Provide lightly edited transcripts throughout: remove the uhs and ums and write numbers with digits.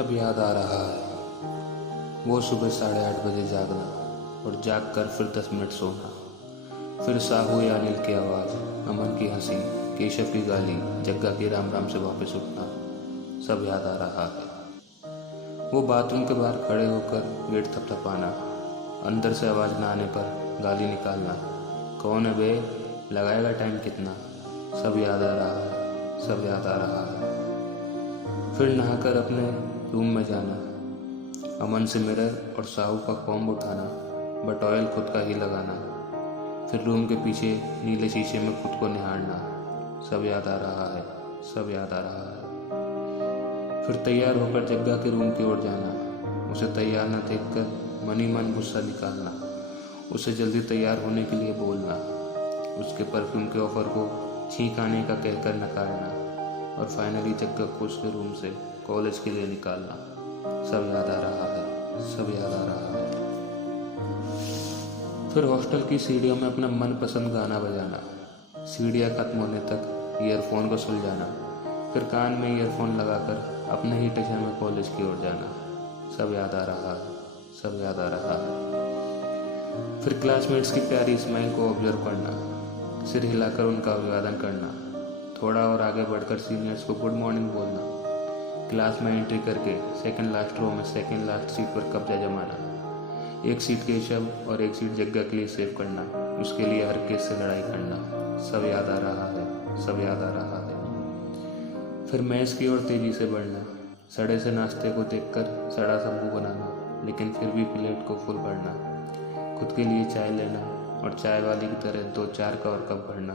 सब याद आ रहा है। वो सुबह 8:30 बजे जागना और जाग कर फिर 10 मिनट सोना। फिर साहू या अनिल की आवाज़, अमन की हंसी, केशव की गाली, जग्गा की राम राम से वापस उठना। सब याद आ रहा है। वो बाथरूम के बाहर खड़े होकर गेट थपथपाना, अंदर से आवाज़ ना आने पर गाली निकालना, कौन है बे, लगाएगा टाइम कितना। सब याद आ रहा है। सब याद आ रहा है। फिर नहाकर अपने रूम में जाना, अमन से मिरर और साहू का कॉम्ब उठाना, बट ऑयल खुद का ही लगाना। फिर रूम के पीछे नीले शीशे में खुद को निहारना। सब याद आ रहा है। सब याद आ रहा है। फिर तैयार होकर जग्गा के रूम की ओर जाना, उसे तैयार न देखकर मन ही मन गुस्सा निकालना, उसे जल्दी तैयार होने के लिए बोलना, उसके परफ्यूम के ऑफर को छींक आने का कहकर नकारना, और फाइनली जग्गा को उसके रूम से कॉलेज के लिए निकालना। सब याद आ रहा है। सब याद आ रहा है। फिर हॉस्टल की सीढ़ियों में अपना मनपसंद गाना बजाना, सीढ़ियाँ खत्म होने तक ईयरफोन को सुलझाना, फिर कान में ईयरफोन लगाकर अपने ही टेंशन में कॉलेज की ओर जाना। सब याद आ रहा है। सब याद आ रहा है। फिर क्लासमेट्स की प्यारी स्माइल को ऑब्जर्व करना, सिर हिलाकर उनका अभिवादन करना, थोड़ा और आगे बढ़कर सीनियर्स को गुड मॉर्निंग बोलना, क्लास में एंट्री करके सेकंड लास्ट रो में सेकंड लास्ट सीट पर कब्जा जमाना, एक सीट केशव और एक सीट जग्गा के लिए सेव करना, उसके लिए हर केस से लड़ाई करना। सब याद आ रहा है। सब याद आ रहा है। फिर मेस की ओर तेजी से बढ़ना, सड़े से नाश्ते को देखकर सड़ा सा मुंह बनाना, लेकिन फिर भी प्लेट को फुल भरना, खुद के लिए चाय लेना और चाय वाली की तरह 2-4 का और कप भरना।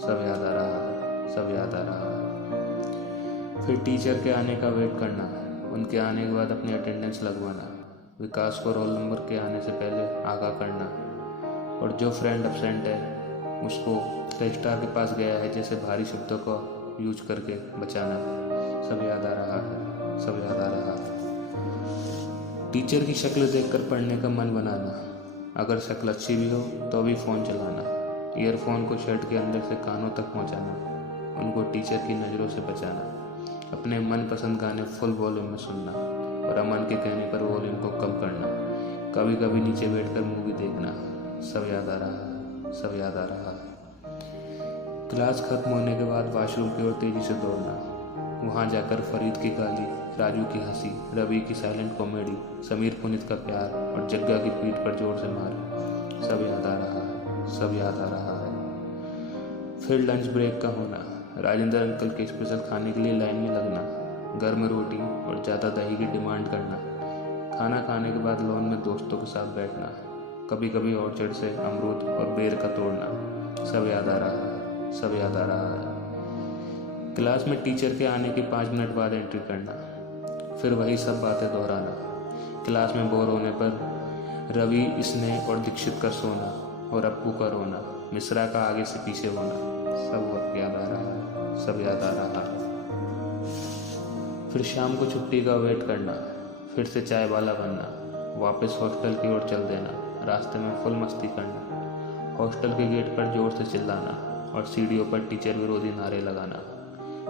सब याद आ रहा है। सब याद आ रहा है। फिर टीचर के आने का वेट करना, उनके आने के बाद अपनी अटेंडेंस लगवाना, विकास को रोल नंबर के आने से पहले आगाह करना, और जो फ्रेंड एब्सेंट है उसको रजिस्ट्रार के पास गया है जैसे भारी शब्दों को यूज करके बचाना। सब याद आ रहा है। सब याद आ रहा है। टीचर की शक्ल देखकर पढ़ने का मन बनाना, अगर शक्ल अच्छी भी हो तो भी फ़ोन चलाना, ईयरफोन को शर्ट के अंदर से कानों तक पहुंचाना, उनको टीचर की नज़रों से बचाना, अपने मनपसंद गाने फुल वॉल्यूम में सुनना और अमन के कहने पर वॉल्यूम को कम करना, कभी कभी नीचे बैठकर मूवी देखना। सब याद आ रहा है। सब याद आ रहा है। क्लास खत्म होने के बाद वॉशरूम की ओर तेजी से दौड़ना, वहाँ जाकर फरीद की गाली, राजू की हंसी, रवि की साइलेंट कॉमेडी, समीर पुनीत का प्यार और जग्गा की पीठ पर जोर से मार। सब याद आ रहा है। सब याद आ रहा है। फिर लंच ब्रेक का होना, राजेंद्र अंकल के स्पेशल खाने के लिए लाइन में लगना, गर्म रोटी और ज़्यादा दही की डिमांड करना, खाना खाने के बाद लॉन में दोस्तों के साथ बैठना, कभी कभी ऑर्चर्ड से अमरूद और बेर का तोड़ना। सब याद आ रहा है। सब याद आ रहा है। क्लास में टीचर के आने के 5 मिनट बाद एंट्री करना, फिर वही सब बातें दोहराना, क्लास में बोर होने पर रवि, स्नेह और दीक्षित का सोना और अप्पू का रोना, मिश्रा का आगे से पीछे होना। सब वक्त याद आ रहा है। सब याद आ रहा है। फिर शाम को छुट्टी का वेट करना, फिर से चाय वाला बनना, वापस हॉस्टल की ओर चल देना, रास्ते में फुल मस्ती करना, हॉस्टल के गेट पर जोर से चिल्लाना और सीढ़ियों पर टीचर विरोधी नारे लगाना,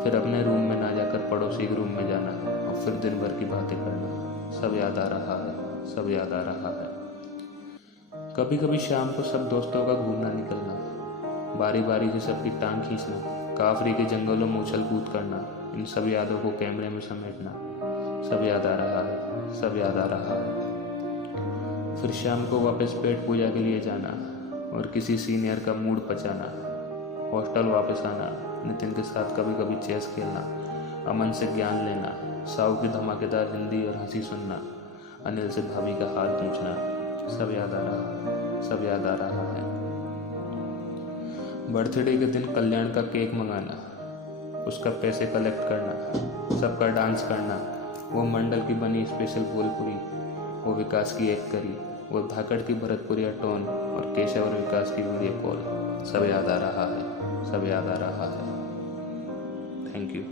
फिर अपने रूम में ना जाकर पड़ोसी के रूम में जाना और फिर दिन भर की बातें करना। सब याद आ रहा है। सब याद आ रहा है। कभी कभी शाम को सब दोस्तों का घूमना निकलना, बारी बारी से सबकी टांग खींचना, काफरी के जंगलों में उछल कूद करना, इन सब यादों को कैमरे में समेटना। सब याद आ रहा है। सब याद आ रहा है। फिर शाम को वापस पेट पूजा के लिए जाना और किसी सीनियर का मूड पचाना, हॉस्टल वापस आना, नितिन के साथ कभी कभी चेस खेलना, अमन से ज्ञान लेना, साहू की धमाकेदार हिंदी और हंसी सुनना, अनिल से भाभी का हाल पूछना। सब याद आ रहा है। सब याद आ रहा है। बर्थडे के दिन कल्याण का केक मंगाना, उसका पैसे कलेक्ट करना, सबका डांस करना, वो मंडल की बनी स्पेशल भोलपुरी, वो विकास की एक करी, वो धाकड़ की भरतपुरिया टोन और केशव और विकास की वीडियो कॉल। सब याद आ रहा है। सब याद आ रहा है। Thank you.